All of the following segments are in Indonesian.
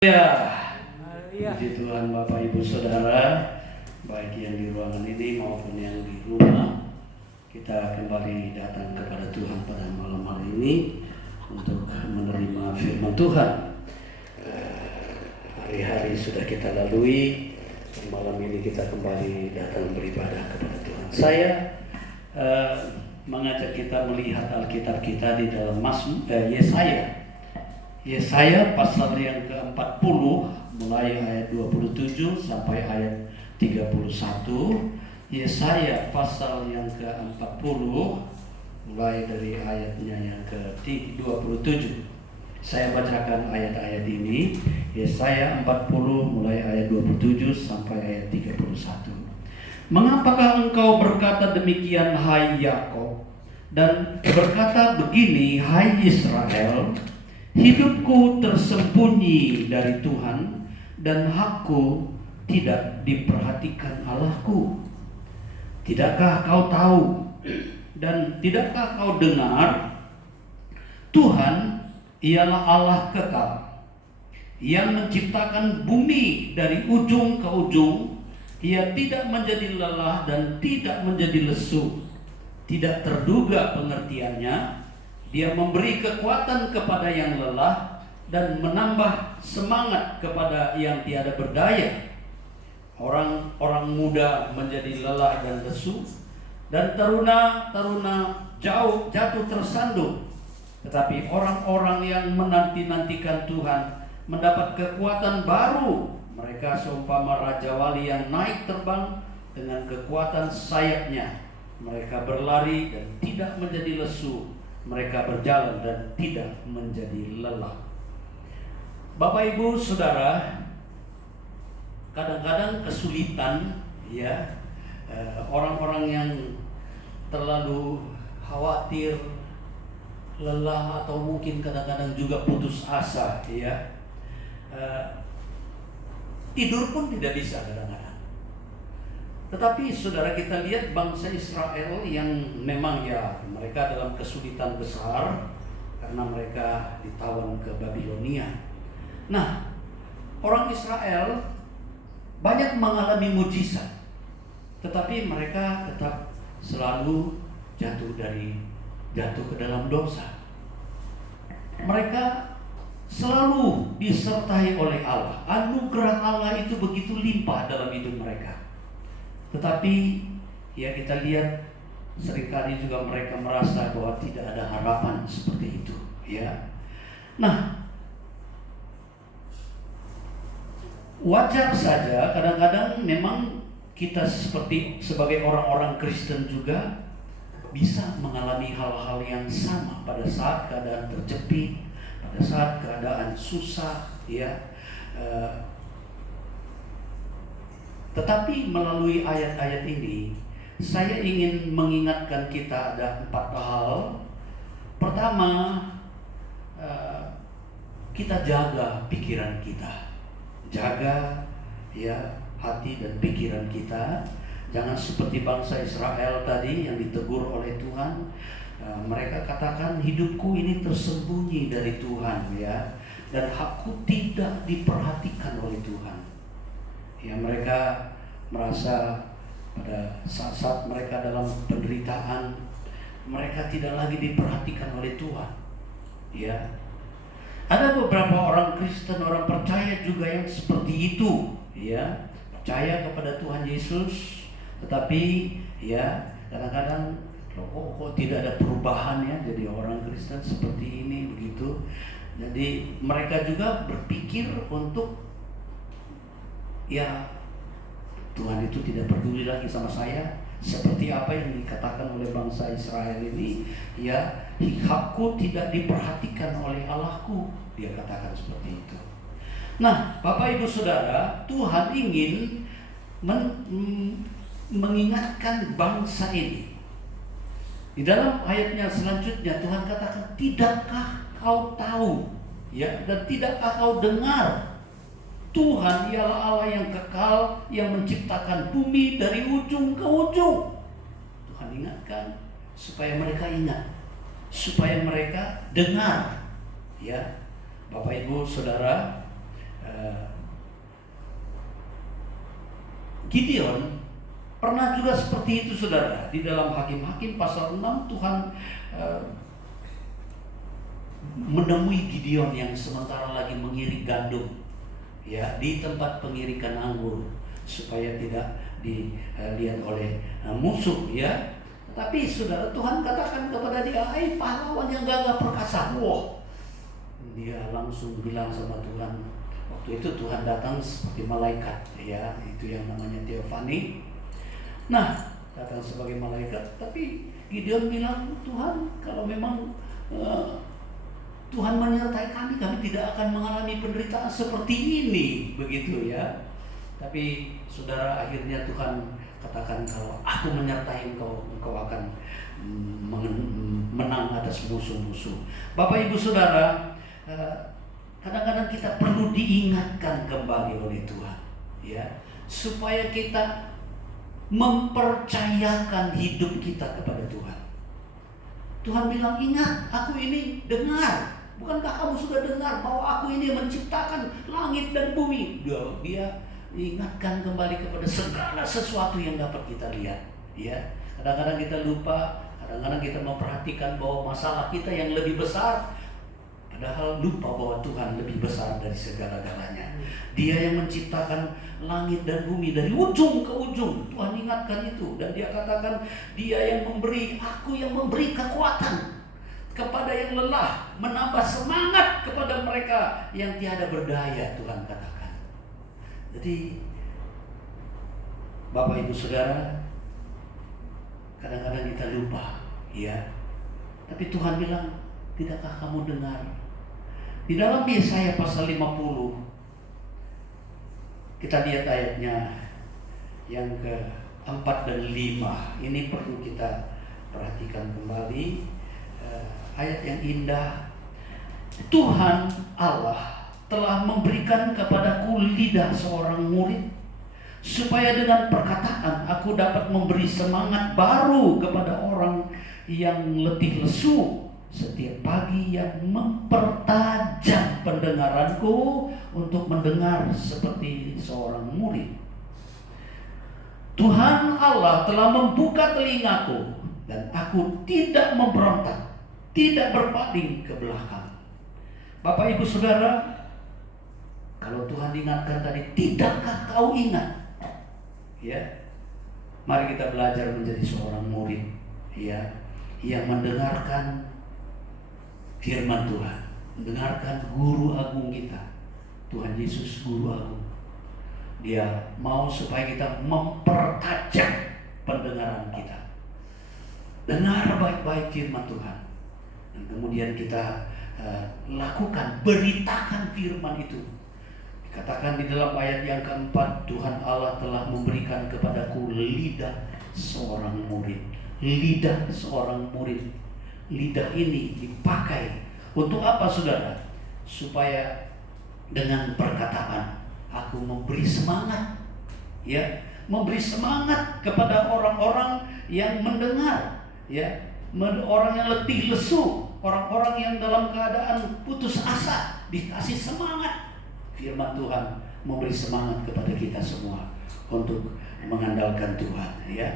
Ya, puji Tuhan Bapak Ibu Saudara, baik yang di ruangan ini maupun yang di rumah. Kita kembali datang kepada Tuhan pada malam hari ini untuk menerima firman Tuhan. Hari-hari sudah kita lalui, malam ini kita kembali datang beribadah kepada Tuhan. Saya mengajak kita melihat Alkitab kita di dalam Yesaya pasal yang ke-40 mulai ayat 27 sampai ayat 31. Yesaya pasal yang ke-40 mulai dari ayatnya yang ke-27. Saya bacakan ayat-ayat ini. Yesaya 40 mulai ayat 27 sampai ayat 31. Mengapakah engkau berkata demikian, hai Yakob, dan berkata begini, hai Israel? Hidupku tersembunyi dari Tuhan, dan hakku tidak diperhatikan Allahku. Tidakkah kau tahu dan tidakkah kau dengar? Tuhan ialah Allah kekal, yang menciptakan bumi dari ujung ke ujung. Ia tidak menjadi lelah dan tidak menjadi lesu. Tidak terduga pengertiannya. Dia memberi kekuatan kepada yang lelah dan menambah semangat kepada yang tiada berdaya. Orang-orang muda menjadi lelah dan lesu, dan taruna-taruna jatuh tersandung. Tetapi orang-orang yang menanti-nantikan Tuhan mendapat kekuatan baru. Mereka seumpama raja wali yang naik terbang dengan kekuatan sayapnya. Mereka berlari dan tidak menjadi lesu. Mereka berjalan dan tidak menjadi lelah. Bapak Ibu Saudara, kadang-kadang kesulitan ya, orang-orang yang terlalu khawatir, lelah, atau mungkin kadang-kadang juga putus asa ya. Tidur pun tidak bisa kadang-kadang. Tetapi saudara, kita lihat bangsa Israel yang memang ya mereka dalam kesulitan besar karena mereka ditawan ke Babilonia. Nah, orang Israel banyak mengalami mujizat, tetapi mereka tetap selalu jatuh ke dalam dosa. Mereka selalu disertai oleh Allah. Anugerah Allah itu begitu limpah dalam hidup mereka. Tetapi ya kita lihat seringkali juga mereka merasa bahwa tidak ada harapan seperti itu ya. Nah, wajar saja kadang-kadang memang kita sebagai orang-orang Kristen juga bisa mengalami hal-hal yang sama pada saat keadaan terjepit, pada saat keadaan susah ya. Tetapi melalui ayat-ayat ini, saya ingin mengingatkan kita ada 4 hal. Pertama, kita jaga pikiran kita. Jaga ya hati dan pikiran kita. Jangan seperti bangsa Israel tadi yang ditegur oleh Tuhan. Mereka katakan, hidupku ini tersembunyi dari Tuhan ya, dan hakku tidak diperhatikan oleh Tuhan. Ya, mereka merasa pada saat-saat mereka dalam penderitaan, mereka tidak lagi diperhatikan oleh Tuhan. Ya, ada beberapa orang Kristen, orang percaya juga yang seperti itu. Ya, percaya kepada Tuhan Yesus, tetapi ya kadang-kadang kok tidak ada perubahan ya, jadi orang Kristen seperti ini begitu. Jadi mereka juga berpikir untuk ya, Tuhan itu tidak peduli lagi sama saya. Seperti apa yang dikatakan oleh bangsa Israel ini, ya, hakku tidak diperhatikan oleh Allahku. Dia katakan seperti itu. Nah, Bapak Ibu Saudara, Tuhan ingin mengingatkan bangsa ini. Di dalam ayatnya selanjutnya Tuhan katakan, tidakkah kau tahu ya, dan tidakkah kau dengar? Tuhan ialah Allah yang kekal, yang menciptakan bumi dari ujung ke ujung. Tuhan ingatkan supaya mereka ingat, supaya mereka dengar. Ya, Bapak Ibu Saudara, Gideon pernah juga seperti itu, saudara. Di dalam Hakim-Hakim pasal 6, Tuhan menemui Gideon yang sementara lagi mengirik gandum, ya, di tempat pengirikan anggur, supaya tidak dilihat oleh musuh, ya. Tapi saudara, Tuhan katakan kepada dia, pahlawan yang gagah perkasa. Wah, dia langsung bilang sama Tuhan. Waktu itu Tuhan datang seperti malaikat, ya, itu yang namanya teofani. Nah, datang sebagai malaikat. Tapi Gideon bilang, Tuhan, kalau memang Tuhan menyertai kami tidak akan mengalami penderitaan seperti ini, begitu, ya. Tapi saudara, akhirnya Tuhan katakan, kalau aku menyertai engkau akan menang atas musuh-musuh. Bapak Ibu Saudara, kadang-kadang kita perlu diingatkan kembali oleh Tuhan, ya, supaya kita mempercayakan hidup kita kepada Tuhan. Tuhan bilang, ingat, aku ini dengar. Bukankah kamu sudah dengar bahwa aku ini menciptakan langit dan bumi? Dia ingatkan kembali kepada segala sesuatu yang dapat kita lihat, ya. Kadang-kadang kita lupa, kadang-kadang kita memperhatikan bahwa masalah kita yang lebih besar, padahal lupa bahwa Tuhan lebih besar dari segala-galanya. Dia yang menciptakan langit dan bumi dari ujung ke ujung. Tuhan ingatkan itu, dan dia katakan, dia yang memberi, aku yang memberi kekuatan kepada yang lelah, menambah semangat kepada mereka yang tiada berdaya, Tuhan katakan. Jadi Bapak Ibu Saudara, kadang-kadang kita lupa, ya. Tapi Tuhan bilang, tidakkah kamu dengar? Di dalam Yesaya pasal 50, kita lihat ayatnya yang ke-4 dan 5. Ini perlu kita perhatikan kembali. Ayat yang indah. Tuhan Allah telah memberikan kepadaku lidah seorang murid, supaya dengan perkataan aku dapat memberi semangat baru kepada orang yang letih lesu. Setiap pagi yang mempertajam pendengaranku untuk mendengar seperti seorang murid. Tuhan Allah telah membuka telingaku, dan aku tidak memberontak, tidak berpaling ke belakang. Bapak Ibu Saudara, kalau Tuhan ingatkan tadi, tidakkah kau ingat? Ya, mari kita belajar menjadi seorang murid, ya, yang mendengarkan firman Tuhan, mendengarkan guru agung kita, Tuhan Yesus, guru agung. Dia mau supaya kita mempertajam pendengaran kita, dengar baik-baik firman Tuhan, dan kemudian kita lakukan, beritakan firman itu. Dikatakan di dalam ayat yang keempat, Tuhan Allah telah memberikan kepadaku lidah seorang murid. Lidah seorang murid. Lidah ini dipakai untuk apa, saudara? Supaya dengan perkataan aku memberi semangat, ya, memberi semangat kepada orang-orang yang mendengar, ya, orang yang letih lesu, orang-orang yang dalam keadaan putus asa, dikasih semangat. Firman Tuhan memberi semangat kepada kita semua untuk mengandalkan Tuhan, ya.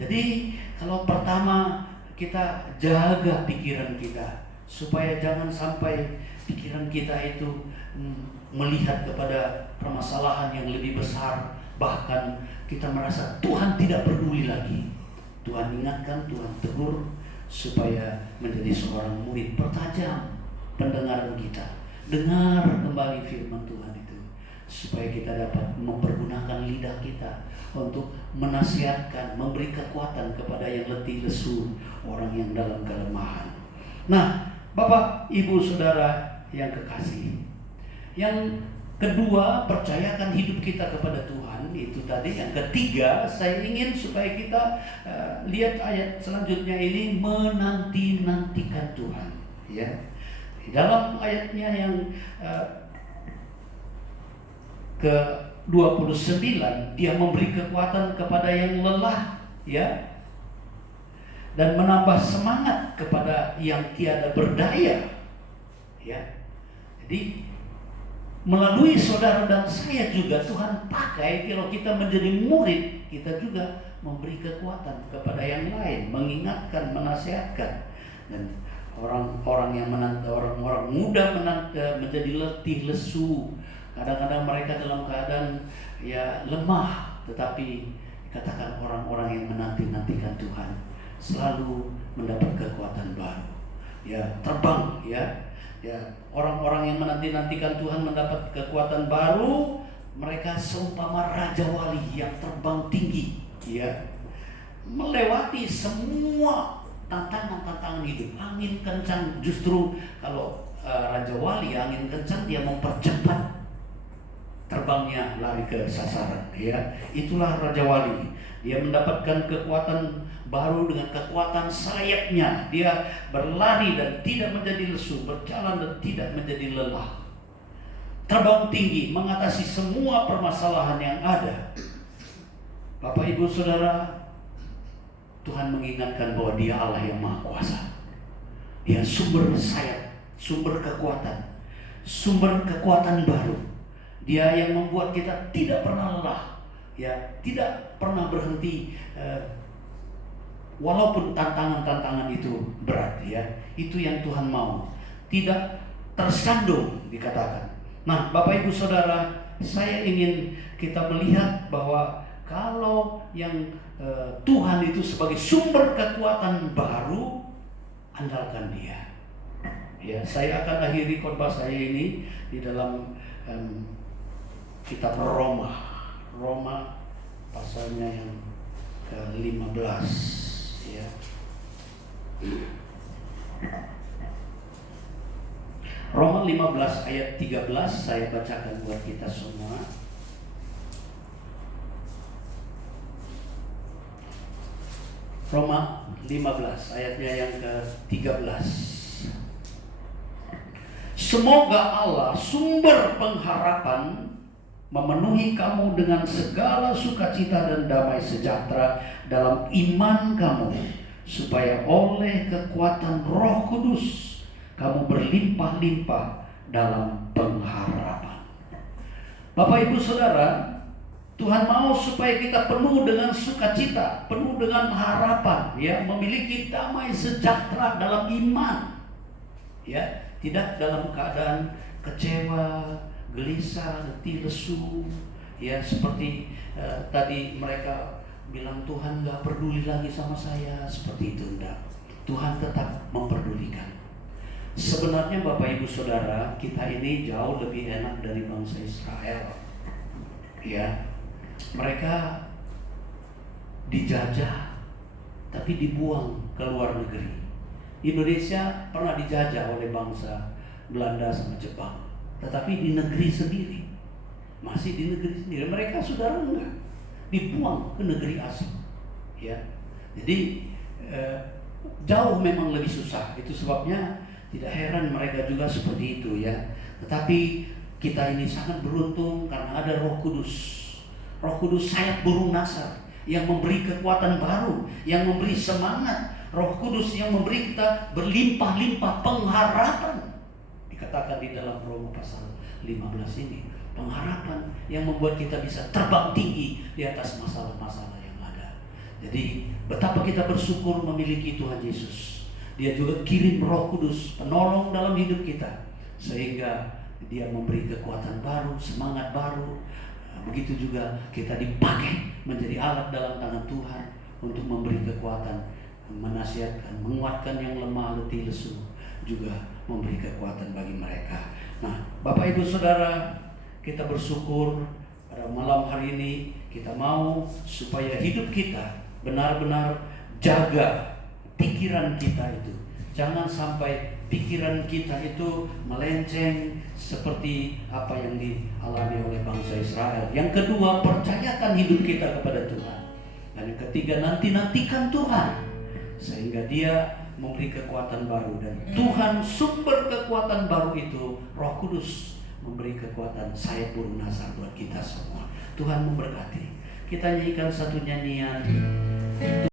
Jadi kalau pertama, kita jaga pikiran kita, supaya jangan sampai pikiran kita itu melihat kepada permasalahan yang lebih besar, bahkan kita merasa Tuhan tidak peduli lagi. Tuhan ingatkan, Tuhan tegur, supaya menjadi seorang murid. Pertajam pendengaran kita, dengar kembali firman Tuhan itu, supaya kita dapat mempergunakan lidah kita untuk menasihatkan, memberi kekuatan kepada yang letih lesu, orang yang dalam kelemahan. Nah, Bapak, Ibu, Saudara yang kekasih, yang kedua, percayakan hidup kita kepada Tuhan. Itu tadi. Yang ketiga, saya ingin supaya kita lihat ayat selanjutnya ini, menanti-nantikan Tuhan, ya. Di dalam ayatnya yang ke-29, dia memberi kekuatan kepada yang lelah, ya, dan menambah semangat kepada yang tiada berdaya, ya. Jadi melalui saudara dan saya juga Tuhan pakai. Kalau kita menjadi murid, kita juga memberi kekuatan kepada yang lain, mengingatkan, menasihatkan. Dan orang-orang yang orang muda menjadi letih, lesu. Kadang-kadang mereka dalam keadaan ya lemah, tetapi katakan orang-orang yang menanti-nantikan Tuhan selalu mendapat kekuatan baru. Ya, terbang ya, orang-orang yang menanti-nantikan Tuhan mendapat kekuatan baru. Mereka seumpama raja wali yang terbang tinggi, ya, melewati semua tantangan hidup. Angin kencang, justru kalau raja wali angin kencang dia mempercepat terbangnya, lari ke sasaran, ya. Itulah raja wali. Dia mendapatkan kekuatan baru dengan kekuatan sayapnya. Dia berlari dan tidak menjadi lesu, berjalan dan tidak menjadi lelah. Terbang tinggi, mengatasi semua permasalahan yang ada. Bapak, Ibu, Saudara, Tuhan mengingatkan bahwa Dia Allah yang Maha Kuasa. Dia sumber sayap, sumber kekuatan baru. Dia yang membuat kita tidak pernah lelah, ya, tidak pernah berhenti, walaupun tantangan-tantangan itu berat, ya. Itu yang Tuhan mau. Tidak tersandung, dikatakan. Nah, Bapak, Ibu, Saudara, saya ingin kita melihat bahwa kalau yang Tuhan itu sebagai sumber kekuatan baru, andalkan Dia. Ya, saya akan akhiri khotbah saya ini di dalam kitab Roma pasalnya yang ke-15, ya. Roma 15 ayat 13 saya bacakan buat kita semua. Roma 15 ayatnya yang ke-13. Semoga Allah sumber pengharapan memenuhi kamu dengan segala sukacita dan damai sejahtera dalam iman kamu, supaya oleh kekuatan Roh Kudus kamu berlimpah-limpah dalam pengharapan. Bapak, Ibu, Saudara, Tuhan mau supaya kita penuh dengan sukacita, penuh dengan harapan, ya, memiliki damai sejahtera dalam iman, ya, tidak dalam keadaan kecewa, gelisah, letih, lesu, ya, seperti tadi mereka bilang Tuhan gak peduli lagi sama saya, seperti itu. Enggak, Tuhan tetap memperdulikan. Sebenarnya Bapak, Ibu, Saudara, kita ini jauh lebih enak dari bangsa Israel, ya. Mereka dijajah tapi dibuang ke luar negeri. Indonesia pernah dijajah oleh bangsa Belanda sama Jepang, tetapi di negeri sendiri, masih di negeri sendiri. Mereka, saudara, enggak dibuang ke negeri asing, ya. Jadi jauh memang lebih susah. Itu sebabnya tidak heran mereka juga seperti itu, ya. Tetapi kita ini sangat beruntung karena ada Roh Kudus. Roh Kudus sayap burung nasar yang memberi kekuatan baru, yang memberi semangat. Roh Kudus yang memberi kita berlimpah-limpah pengharapan. Dikatakan di dalam Roma pasal 15 ini, pengharapan yang membuat kita bisa terbang tinggi di atas masalah-masalah yang ada. Jadi betapa kita bersyukur memiliki Tuhan Yesus. Dia juga kirim Roh Kudus, penolong dalam hidup kita, sehingga Dia memberi kekuatan baru, semangat baru. Begitu juga kita dipakai menjadi alat dalam tangan Tuhan untuk memberi kekuatan, menasihatkan, menguatkan yang lemah, letih, lesu, juga memberi kekuatan bagi mereka. Nah, Bapak, Ibu, Saudara, kita bersyukur pada malam hari ini. Kita mau supaya hidup kita benar-benar jaga pikiran kita itu. Jangan sampai pikiran kita itu melenceng seperti apa yang dialami oleh bangsa Israel. Yang kedua, percayakan hidup kita kepada Tuhan. Dan yang ketiga, nantikan Tuhan, sehingga Dia memberi kekuatan baru. Dan Tuhan sumber kekuatan baru itu, Roh Kudus, memberi kekuatan sayap burung nasar buat kita semua. Tuhan memberkati. Kita nyanyikan satu nyanyian.